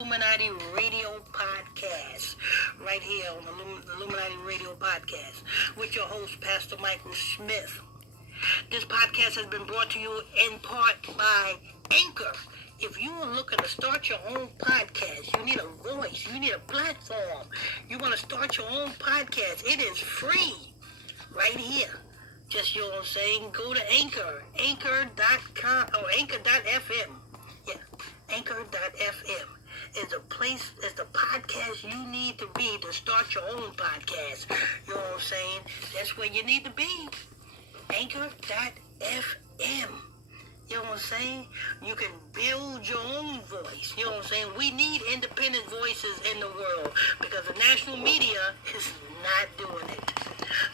Illuminati Radio Podcast, right here on the Illuminati Radio Podcast, with your host, Pastor Michael Smith. This podcast has been brought to you in part by Anchor. If you are looking to start your own podcast, you need a voice, you need a platform, you want to start your own podcast, it is free right here. Just, you know what I'm saying, go to Anchor, anchor.com, or anchor.fm. Yeah, anchor.fm is a place, is the podcast you need to be to start your own podcast. You know what I'm saying? That's where you need to be. Anchor.fm. You know what I'm saying? You can build your own voice. You know what I'm saying? We need independent voices in the world because the national media is not doing it.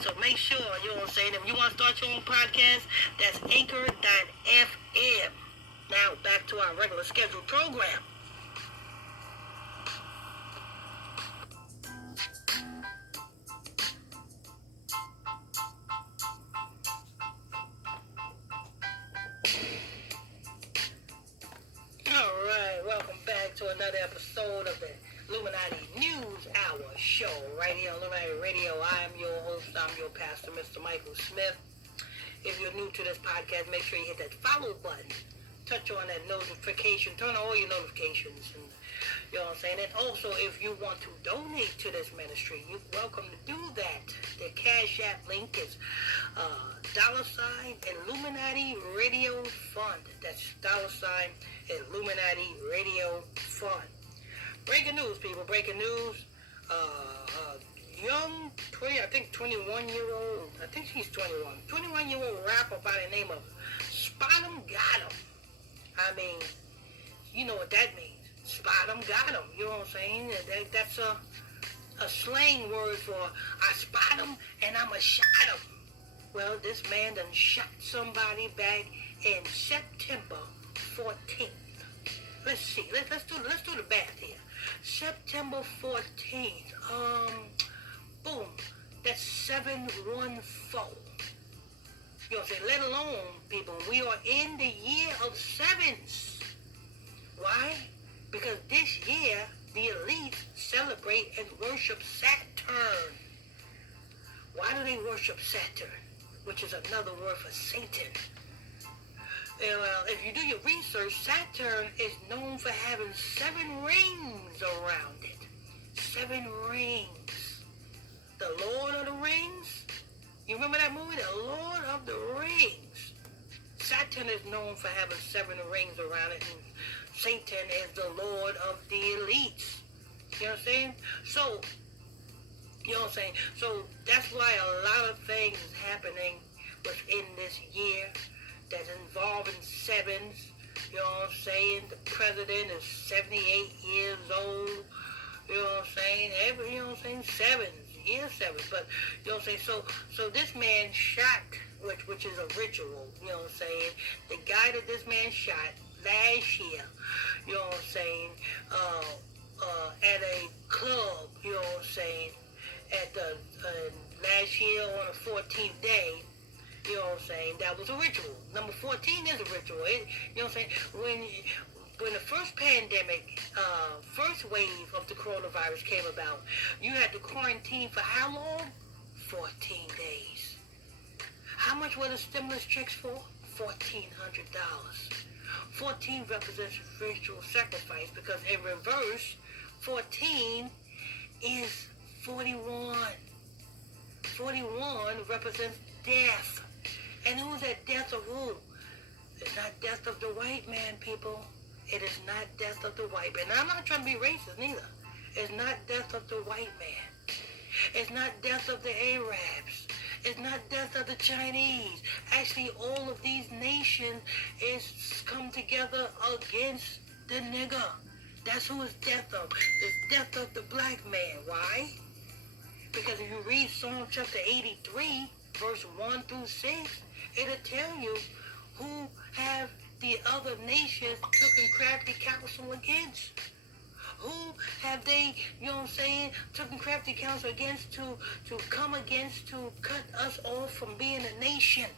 So make sure, you know what I'm saying, if you want to start your own podcast, that's anchor.fm. Now back to our regular scheduled program. Welcome back to another episode of the Illuminati News Hour show right here on Illuminati Radio. I am your host, I'm your pastor, Mr. Michael Smith. If you're new to this podcast, make sure you hit that follow button. Touch on that notification. Turn on all your notifications. And, you know what I'm saying? And also, if you want to donate to this ministry, you're welcome to do that. The Cash App link is $ Illuminati Radio Fund. That's $ Illuminati Radio Fund. Breaking news, people. Breaking news. Young, 21-year-old, I think she's 21. 21-year-old rapper by the name of Spottem Gottem. I mean, you know what that means. Spottem Gottem. You know what I'm saying? That's a slang word for I spot him and I'ma shot him. Well, this man done shot somebody back in September 14th. Let's see. Let's do the math here. September 14th. Boom. That's 714. You know what I'm saying? Let alone, people, we are in the year of sevens. Why? Because this year, the elites celebrate and worship Saturn. Why do they worship Saturn? Which is another word for Satan. Well, if you do your research, Saturn is known for having 7 rings around it. 7 rings. The Lord of the Rings? You remember that movie, The Lord of the Rings? Saturn is known for having 7 rings around it, and Satan is the Lord of the elites. You know what I'm saying? So, you know what I'm saying? So, that's why a lot of things is happening within this year that's involving sevens. You know what I'm saying? The president is 78 years old. You know what I'm saying? You know what I'm saying? Sevens. Year sevens. But, you know what I'm saying? So this man shot, which is a ritual. You know what I'm saying? The guy that this man shot last year, you know what I'm saying, at a club, you know what I'm saying, at the last year on the 14th day, you know what I'm saying, that was a ritual. Number 14 is a ritual. You know what I'm saying? When the first pandemic, first wave of the coronavirus came about, you had to quarantine for how long? 14 days. How much were the stimulus checks for? $1,400. 14 represents ritual sacrifice because in reverse, 14 is 41. 41 represents death. And who's that death of who? It's not death of the white man, people. It is not death of the white man. And I'm not trying to be racist neither. It's not death of the white man. It's not death of the Arabs. It's not death of the Chinese. Actually, all of these nations is come together against the nigger. That's who it's death of. It's death of the black man. Why? Because if you read Psalm chapter 83, verse 1 through 6, it'll tell you who have the other nations taken crafty counsel against. Who have they, you know what I'm saying, taken crafty counsel against to come against, to cut us off from being a nation.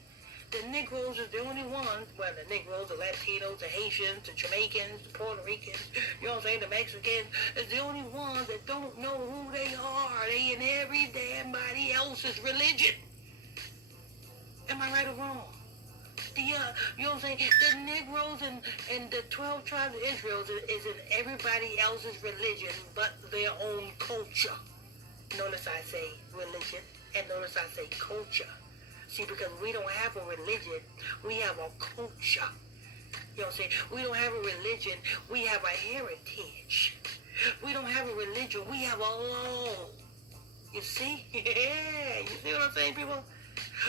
The Negroes is the only ones, well, the Negroes, the Latinos, the Haitians, the Jamaicans, the Puerto Ricans, you know what I'm saying, the Mexicans, is the only ones that don't know who they are. They in every damn body else's religion. Am I right or wrong? You know what I'm saying? The Negroes and the 12 tribes of Israel is in everybody else's religion but their own culture. Notice I say religion, and notice I say culture. See, because we don't have a religion, we have a culture. You know what I'm saying? We don't have a religion, we have a heritage. We don't have a religion, we have a law. You see? Yeah, you see what I'm saying, people?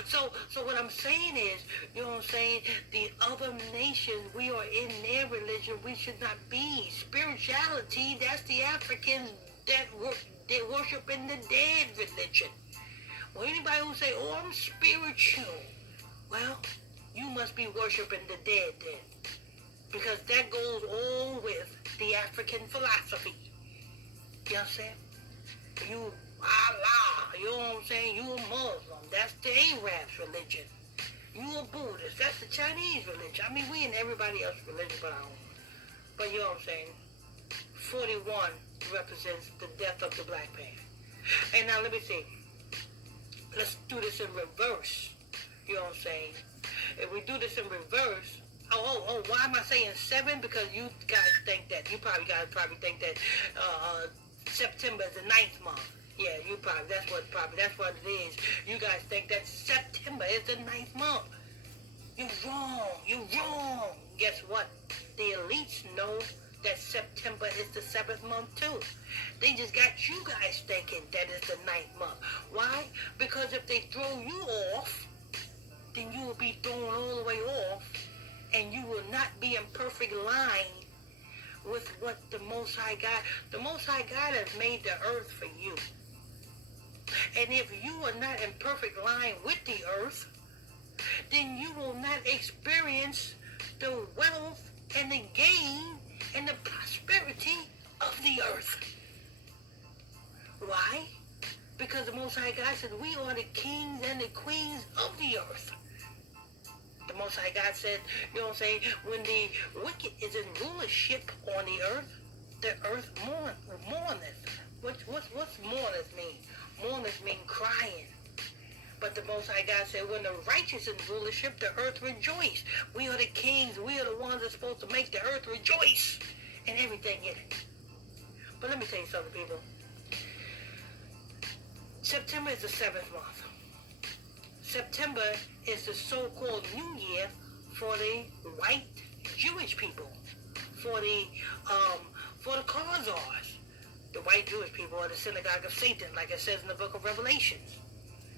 So what I'm saying is, you know what I'm saying, the other nations, we are in their religion, we should not be. Spirituality, that's the Africans that they worship in the dead religion. Well, anybody who say, oh, I'm spiritual, well, you must be worshiping the dead then. Because that goes all with the African philosophy. You understand? You Allah, you know what I'm saying? You a Muslim, that's the Arab's religion. You a Buddhist, that's the Chinese religion. I mean, we in everybody else's religion but our own. But you know what I'm saying? 41 represents the death of the black man. And now let me see. Let's do this in reverse. You know what I'm saying? If we do this in reverse, why am I saying 7? Because you guys think that, you probably guys think that September is the 9th month. Yeah, that's what it is. You guys think that September is the 9th month. You're wrong. Guess what? The elites know that September is the 7th month too. They just got you guys thinking that it's the 9th month. Why? Because if they throw you off, then you will be thrown all the way off, and you will not be in perfect line with what the Most High God has made the earth for you. And if you are not in perfect line with the earth, then you will not experience the wealth and the gain and the prosperity of the earth. Why? Because the Most High God said we are the kings and the queens of the earth. The Most High God said, you know what I'm saying, when the wicked is in rulership on the earth mourneth. What's mourneth mean? Mourneth mean crying. But the Most High God said, when the righteous in rulership, the earth rejoice. We are the kings. We are the ones that's supposed to make the earth rejoice and everything in it. But let me tell you something, people. September is the 7th month. September is the so-called New Year for the white Jewish people, for the Khazars. The white Jewish people are the synagogue of Satan, like it says in the book of Revelations.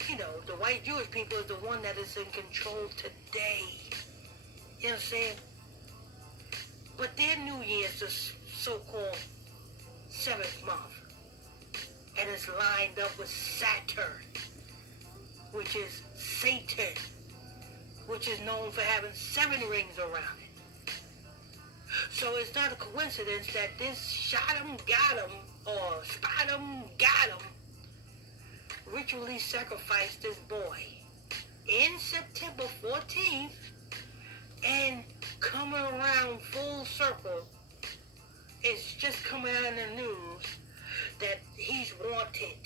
You know, the white Jewish people is the one that is in control today. You understand? But their New Year is the so-called 7th month. And it's lined up with Saturn, which is Satan, which is known for having 7 rings around it. So it's not a coincidence that this Gottem-Florida or Spottem ritually sacrificed this boy in September 14th and coming around full circle. It's just coming out in the news that he's wanted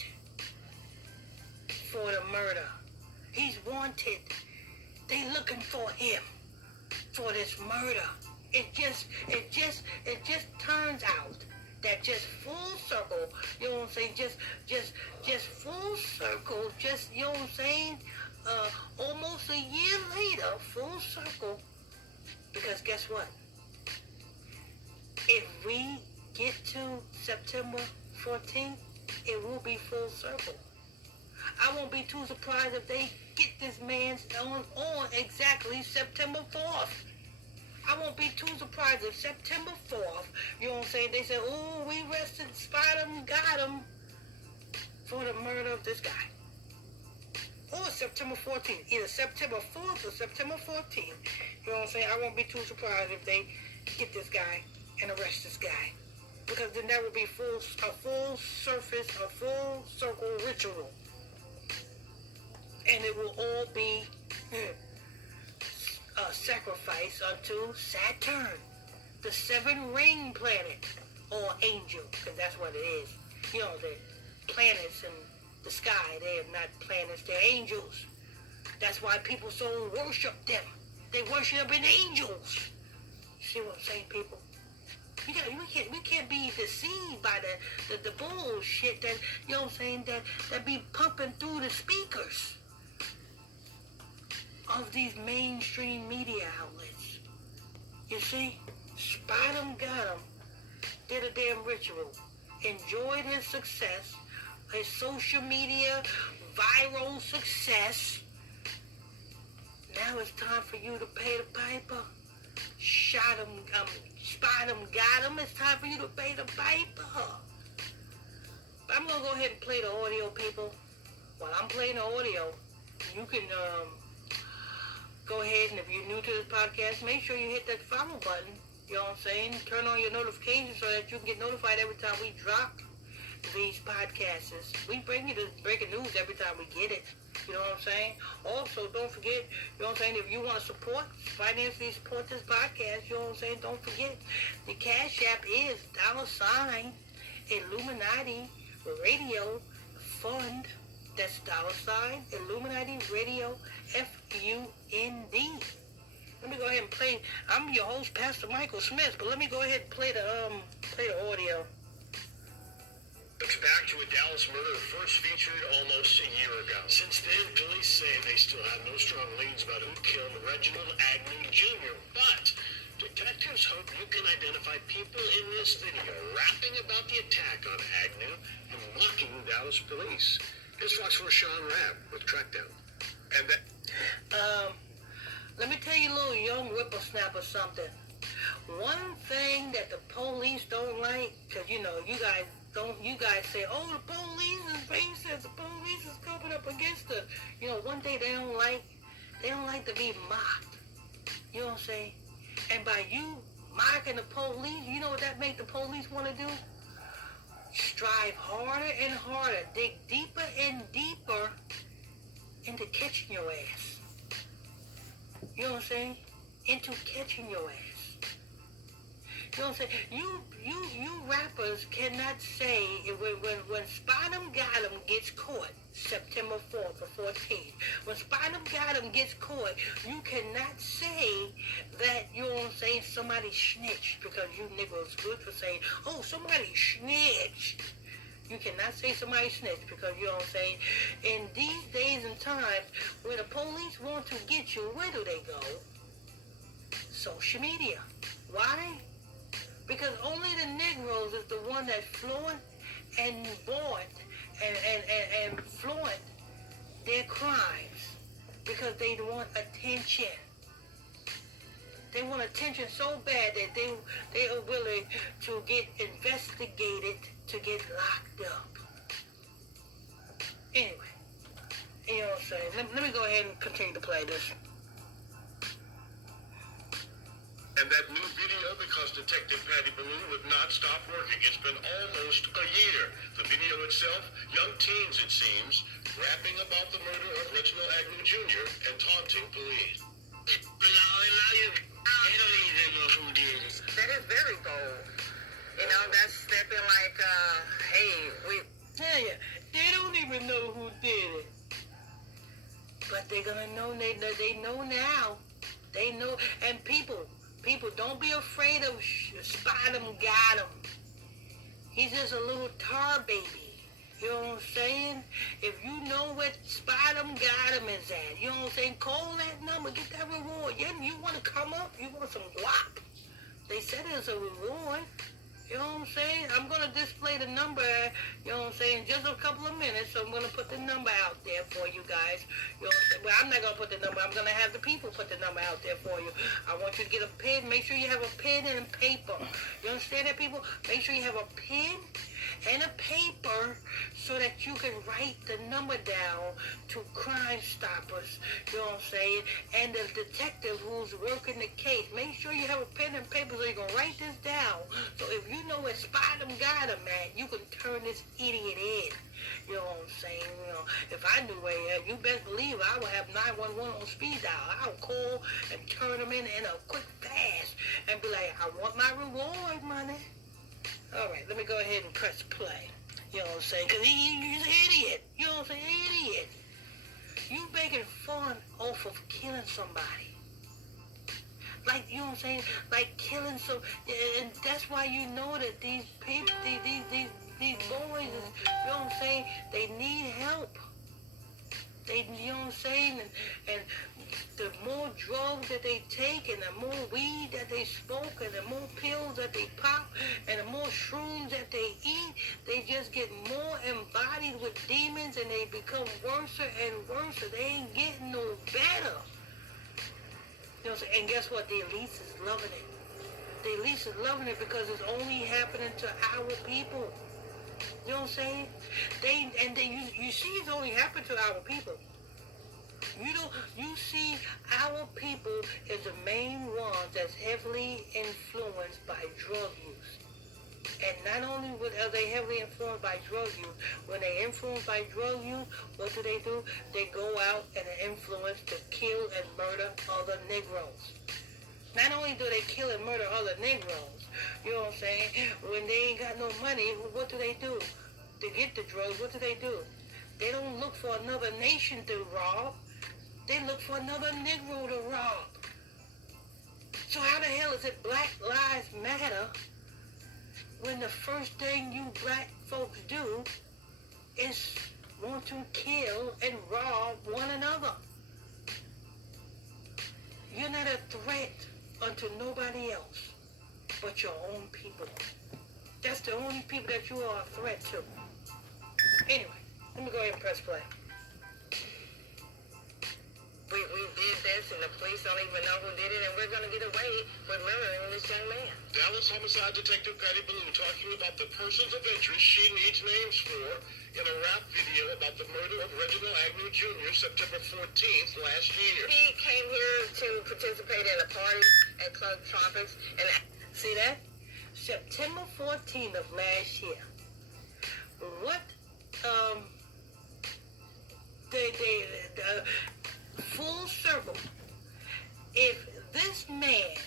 for the murder. He's wanted. They looking for him for this murder. It just turns out that just full circle, you know what I'm saying, just full circle, just, you know what I'm saying, almost a year later, full circle, because guess what? If we get to September 14th, it will be full circle. I won't be too surprised if they get this man on exactly September 4th. I won't be too surprised if September 4th, you know what I'm saying, they say, oh, we arrested Spottem, got him for the murder of this guy. Or September 14th, either September 4th or September 14th. You know what I'm saying? I won't be too surprised if they get this guy and arrest this guy. Because then that would be a full circle ritual. And it will all be sacrifice unto Saturn, the seven-ring planet, or angel, because that's what it is. You know, the planets in the sky, they are not planets, they're angels. That's why people so worship them. They worship in angels. You see what I'm saying, people? We can't be deceived by the bullshit that, you know what I'm saying, that be pumping through the speakers of these mainstream media outlets. You see, Spottem Gottem did a damn ritual, enjoyed his success, his social media viral success. Now it's time for you to pay the piper. Spottem Gottem. It's time for you to pay the piper. But I'm gonna go ahead and play the audio, people. While I'm playing the audio, you can go ahead, and if you're new to this podcast, make sure you hit that follow button. You know what I'm saying? Turn on your notifications so that you can get notified every time we drop these podcasts. We bring you the breaking news every time we get it. You know what I'm saying? Also, don't forget, you know what I'm saying, if you want to financially support this podcast, you know what I'm saying, don't forget, the Cash App is $ Illuminati Radio Fund. That's $ Illuminati Radio FUND. Let me go ahead and play. I'm your host, Pastor Michael Smith, but let me go ahead and play the audio. Looks back to a Dallas murder first featured almost a year ago. Since then, police say they still have no strong leads about who killed Reginald Agnew Jr., but detectives hope you can identify people in this video rapping about the attack on Agnew and mocking Dallas police. Here's Fox 4 Sean Rabb with Trackdown. And that... Let me tell you a little young whippersnapper something. One thing that the police don't like, because, you know, you guys say, oh, the police is racist, the police is coming up against us. You know, one thing they don't like to be mocked. You know what I'm saying? And by you mocking the police, you know what that make the police want to do? Strive harder and harder, dig deeper and deeper into catching your ass. You know what I'm saying? Into catching your ass. You know what I'm saying? You rappers cannot say, when Spottem Gottem gets caught, September 4th or 14th, when Spottem Gottem gets caught, you cannot say that, you know what I'm saying, somebody snitched, because you niggas good for saying, oh, somebody snitched. You cannot say somebody snitched, because, you know what I'm saying, in these days and times, when the police want to get you, where do they go? Social media. Why? Because only the Negroes is the one that flaunt and bought and flaunt their crimes, because they want attention. They want attention so bad that they are willing to get investigated, to get locked up. Anyway, you know what I'm saying? Let me go ahead and continue to play this. And that new video, because Detective Patty Balloon would not stop working. It's been almost a year. The video itself, young teens, it seems, rapping about the murder of Reginald Agnew Jr. and taunting police. They don't even know who did it. That is very bold. You know, that's stepping like, hey, we... Tell you, they don't even know who did it. But they're gonna know, they know now. They know, and people, don't be afraid of Spottem Gottem. He's just a little tar baby. You know what I'm saying? If you know what Spottem Gottem is at, you know what I'm saying? Call that number, get that reward. You want to come up? You want some guap? They said there's a reward. You know what I'm saying? I'm going to display the number, you know what I'm saying, in just a couple of minutes. So I'm going to put the number out there for you guys. You know what I'm saying? Well, I'm not going to put the number. I'm going to have the people put the number out there for you. I want you to get a pen. Make sure you have a pen and paper. You understand that, people? Make sure you have a pen and a paper so that you can write the number down to Crime Stoppers, you know what I'm saying, and the detective who's working the case. Make sure you have a pen and paper so you can write this down. So if you know where Spottem got him at, you can turn this idiot in. You know what I'm saying? You know, if I knew where he at, you best believe I would have 911 on speed dial. I would call and turn him in a quick fast and be like, I want my reward money. All right, let me go ahead and press play. You know what I'm saying? Because he's an idiot. You know what I'm saying? Idiot. You making fun off of killing somebody. Like, you know what I'm saying? Like killing some, and that's why you know that these people, these boys, you know what I'm saying? They need help. They, you know what I'm saying? And the more drugs that they take, and the more weed that they smoke, and the more pills that they pop, and the more shrooms that they eat, they just get more embodied with demons, and they become worse and worse. They ain't getting no better. You know what I'm saying? And guess what? The elites is loving it. The elites is loving it because it's only happening to our people. You know what I'm saying? You see it's only happening to our people. You see our people is the main ones that's heavily influenced by drug use. And not only are they heavily influenced by drug use, when they're influenced by drug use, what do? They go out and influence to kill and murder other Negroes. Not only do they kill and murder other Negroes, you know what I'm saying? When they ain't got no money, what do? To get the drugs, what do? They don't look for another nation to rob. They look for another Negro to rob. So how the hell is it Black Lives Matter when the first thing you black folks do is want to kill and rob one another? You're not a threat unto nobody else but your own people. That's the only people that you are a threat to. Anyway, let me go ahead and press play. We did this, and the police don't even know who did it, and we're going to get away with murdering this young man. Dallas Homicide Detective Patty Ballou talking about the persons of interest she needs names for in a rap video about the murder of Reginald Agnew Jr. September 14th last year. He came here to participate in a party at Club Tropics, and see that? September 14th of last year. What, full circle. If this man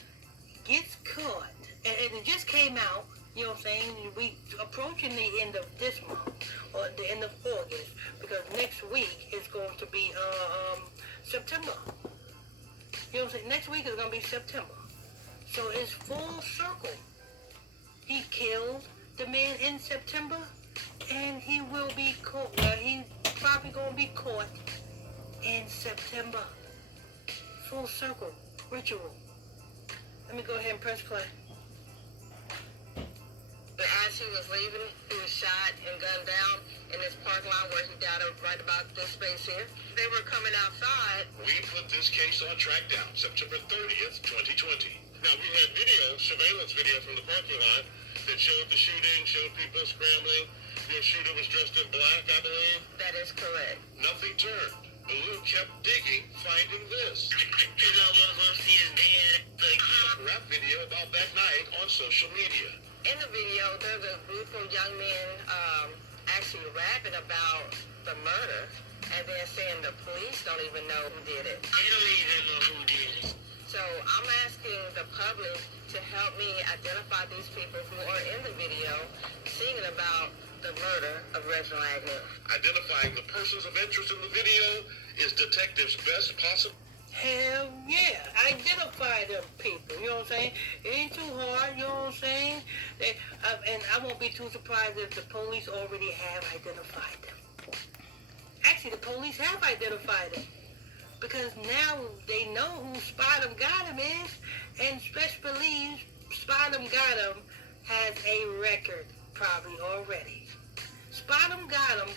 gets caught, and it just came out, you know what I'm saying, we approaching the end of this month, or the end of August, because next week is going to be September. You know what I'm saying? Next week is going to be September. So it's full circle. He killed the man in September, and he will be caught. Well, he's probably going to be caught in September. Full circle. Ritual. Let me go ahead and press play. as he was leaving, he was shot and gunned down in this parking lot where he died right about this space here. They were coming outside. We put this case on track down September 30th, 2020. Now, we had surveillance video from the parking lot that showed the shooting, showed people scrambling. Your shooter was dressed in black, I believe. That is correct. Nothing turned. Ballou kept digging, finding this. Because I was going to see his dead. Rap video about that night on social media. In the video, there's a group of young men actually rapping about the murder and then saying the police don't even know who did it. They don't even know who did it. So I'm asking the public to help me identify these people who are in the video singing about the murder of Reginald Agnew. Identifying the persons of interest in the video is detectives' best possible. Hell yeah, identify them people, you know what I'm saying? It ain't too hard, you know what I'm saying? And I won't be too surprised if the police already have identified them. Actually, the police have identified them. Because now they know who Spottem Gottem is, and Special believes Spottem Gottem has a record, probably already. Spottem Gottem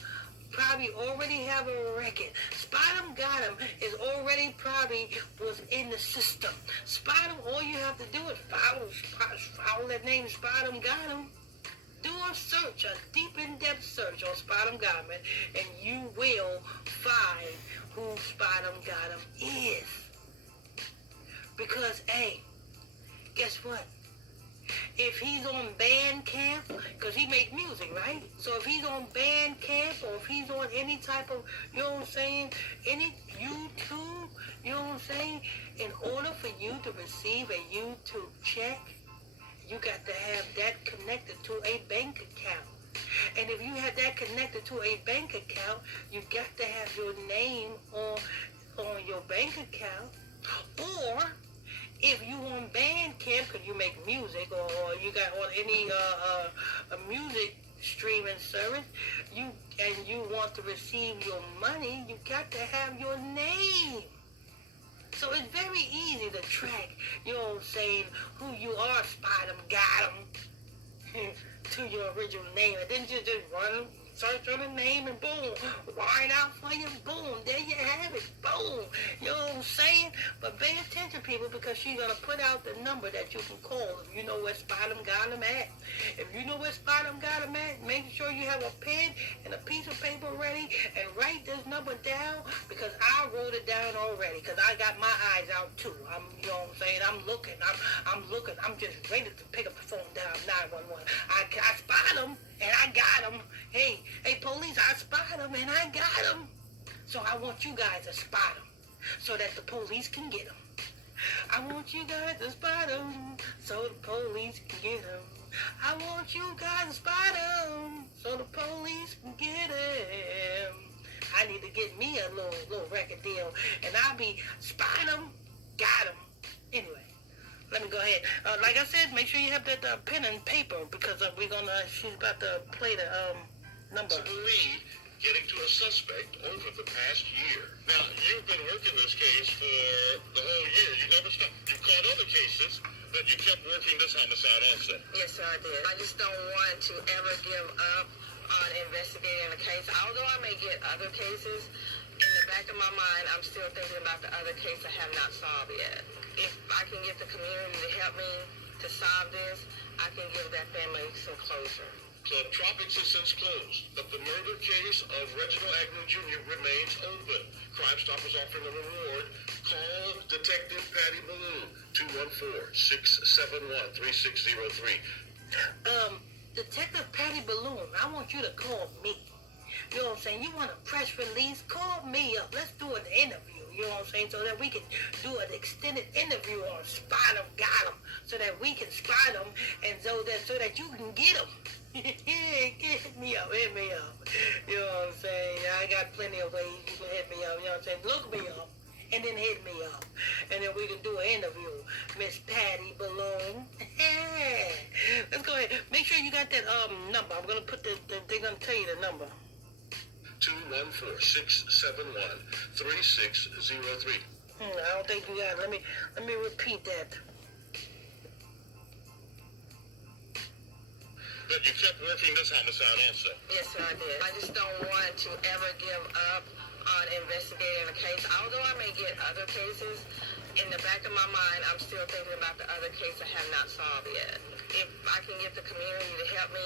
probably already have a record. Spottem Gottem is already probably was in the system. Spottem, all you have to do is follow that name, Spottem Gottem. Do a search, a deep in-depth search on Spottem Gottem, and you will find who Spottem Gottem is. Because, hey, guess what? If he's on Bandcamp, because he make music, right? So if he's on Bandcamp or if he's on any type of, you know what I'm saying, any YouTube, you know what I'm saying, in order for you to receive a YouTube check, you got to have that connected to a bank account. And if you have that connected to a bank account, you got to have your name on your bank account. Or if you on Bandcamp because you make music or you got on any a music streaming service, you want to receive your money, you got to have your name. So it's very easy to track, you know what I'm saying, who you are, Spottem Gottem, to your original name. And then you just run, search on the name, and boom, wind out for you, boom, there you have it, boom. You know what I'm saying? But pay attention, people, because she's going to put out the number that you can call if you know where Spottem Gottem at. If you know where Spottem Gottem at, make sure you have a pen and a piece of paper ready and write this number down, because I wrote it down already, because I got my eyes out too. You know what I'm saying? I'm looking, I'm just ready to pick up the phone down, 911. I spot him and I got him. Hey, police, I spot him and I got him. So I want you guys to spot him so that the police can get him. I want you guys to spot him so the police can get him. I want you guys to spot him so the police can get him. I need to get me a little record deal, and I'll be spot him, got him. Anyway, let me go ahead. Like I said, make sure you have that pen and paper, because she's about to play the number. Lead getting to a suspect over the past year. Now, you've been working this case for the whole year. You never stopped. You caught other cases, but you kept working this homicide also. Yes, sir, I did. I just don't want to ever give up on investigating the case. Although I may get other cases, in the back of my mind, I'm still thinking about the other case I have not solved yet. If I can get the community to help me to solve this, I can give that family some closure. Club Tropics is since closed, but the murder case of Reginald Agnew Jr. remains open. Crime Stoppers offering a reward. Call Detective Patty Balloon, 214-671-3603. Detective Patty Balloon, I want you to call me. You know what I'm saying? You want a press release? Call me up. Let's do an interview. You know what I'm saying? So that we can do an extended interview on Spottem Gottem, so that we can spot them, and so that you can get them. Hit me up. You know what I'm saying? I got plenty of ways you can hit me up. You know what I'm saying? Look me up, and then hit me up, and then we can do an interview. Miss Patty Balloon. Let's go ahead. Make sure you got that number. I'm gonna put they're gonna tell you the number. 214-671-3603. I don't think you got it. Let me repeat that. But you kept working this homicide also. Yes, sir, I did. I just don't want to ever give up on investigating the case. Although I may get other cases, in the back of my mind, I'm still thinking about the other case I have not solved yet. If I can get the community to help me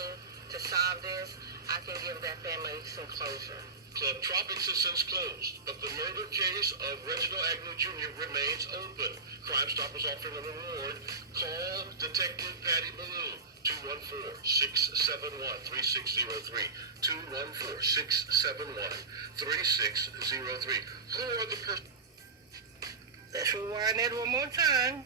to solve this, I can give that family some closure. Club Tropics is since closed, but the murder case of Reginald Agnew Jr. remains open. Crime Stoppers offering a reward. Call Detective Patty Balloon, 214-671-3603. 214-671-3603. Who are the persons? Let's rewind that one more time.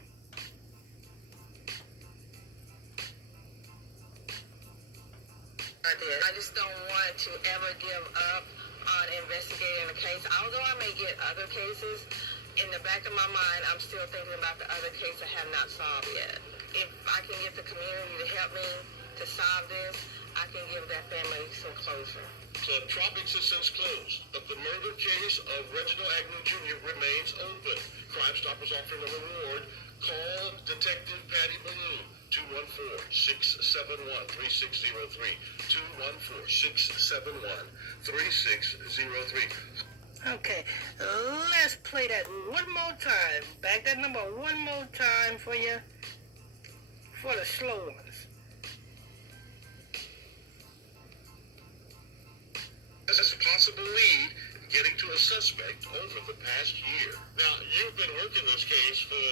I did. I just don't want to ever give up on investigating the case. Although I may get other cases, in the back of my mind, I'm still thinking about the other case I have not solved yet. If I can get the community to help me to solve this, I can give that family some closure. Club Tropics is since closed, but the murder case of Reginald Agnew Jr. remains open. Crime Stoppers offering a reward. Call Detective Patty Balloon, 214-671-3603. 214-671-3603. Okay, let's play that one more time. Back that number one more time for you, for the slow ones. possible lead in getting to a suspect over the past year. Now, you've been working this case for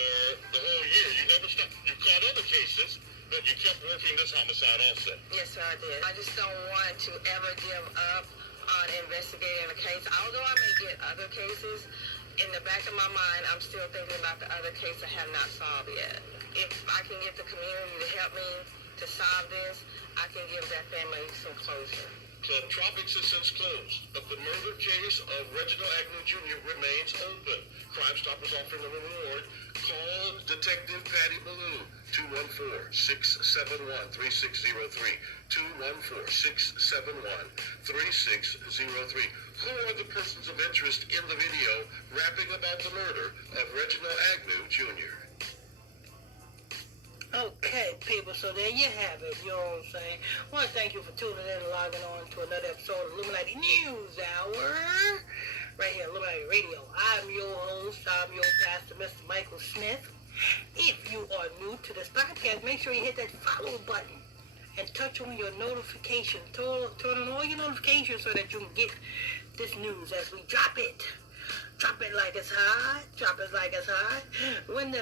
the whole year. You never stopped. You caught other cases, but you kept working this homicide also. Yes, sir, I did. I just don't want to ever give up on investigating a case. Although I may get other cases, in the back of my mind, I'm still thinking about the other case I have not solved yet. If I can get the community to help me to solve this, I can give that family some closure. Club Tropics is since closed, but the murder case of Reginald Agnew Jr. remains open. Crime Stoppers offering a reward. Call Detective Patty Balloon, 214-671-3603. 214-671-3603. Who are the persons of interest in the video rapping about the murder of Reginald Agnew Jr.? Okay, people, so there you have it, you know what I'm saying? I want to thank you for tuning in and logging on to another episode of Illuminati News Hour, right here, Illuminati Radio. I'm your host, I'm your pastor, Mr. Michael Smith. If you are new to this podcast, make sure you hit that follow button and touch on your notification. Turn on all your notifications so that you can get this news as we drop it. Drop it like it's hot. Drop it like it's hot. When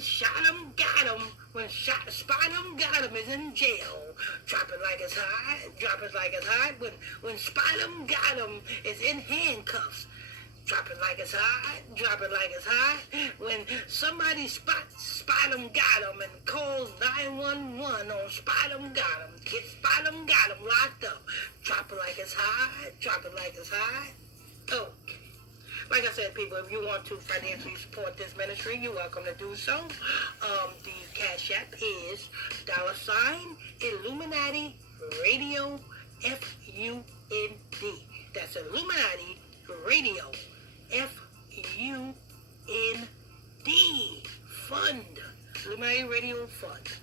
Spottem got him is in jail. Drop it like it's hot. Drop it like it's hot. When Spottem got him is in handcuffs. Drop it like it's hot. Drop it like it's hot. When somebody Spottem got him and calls 911 on Spottem got him. Get Spottem got him locked up. Drop it like it's hot. Drop it like it's hot. Okay. Like I said, people, if you want to financially support this ministry, you're welcome to do so. The Cash App is $Illuminati Radio FUND. That's Illuminati Radio FUND. Fund. Illuminati Radio Fund.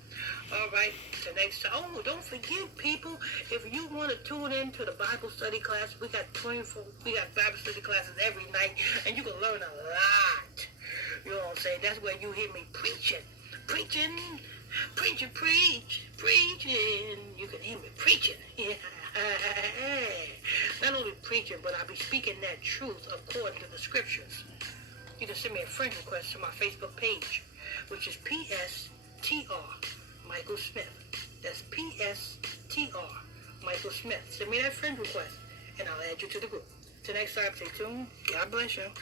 All right, the next, don't forget, people, if you want to tune in to the Bible study class, we got Bible study classes every night, and you can learn a lot. You know what I'm saying? That's where you hear me preaching. You can hear me preaching. Yeah. Not only preaching, but I'll be speaking that truth according to the scriptures. You can send me a friend request to my Facebook page, which is PSTR Michael Smith. That's PSTR Michael Smith. Send me that friend request, and I'll add you to the group. Till next time, stay tuned. God bless you.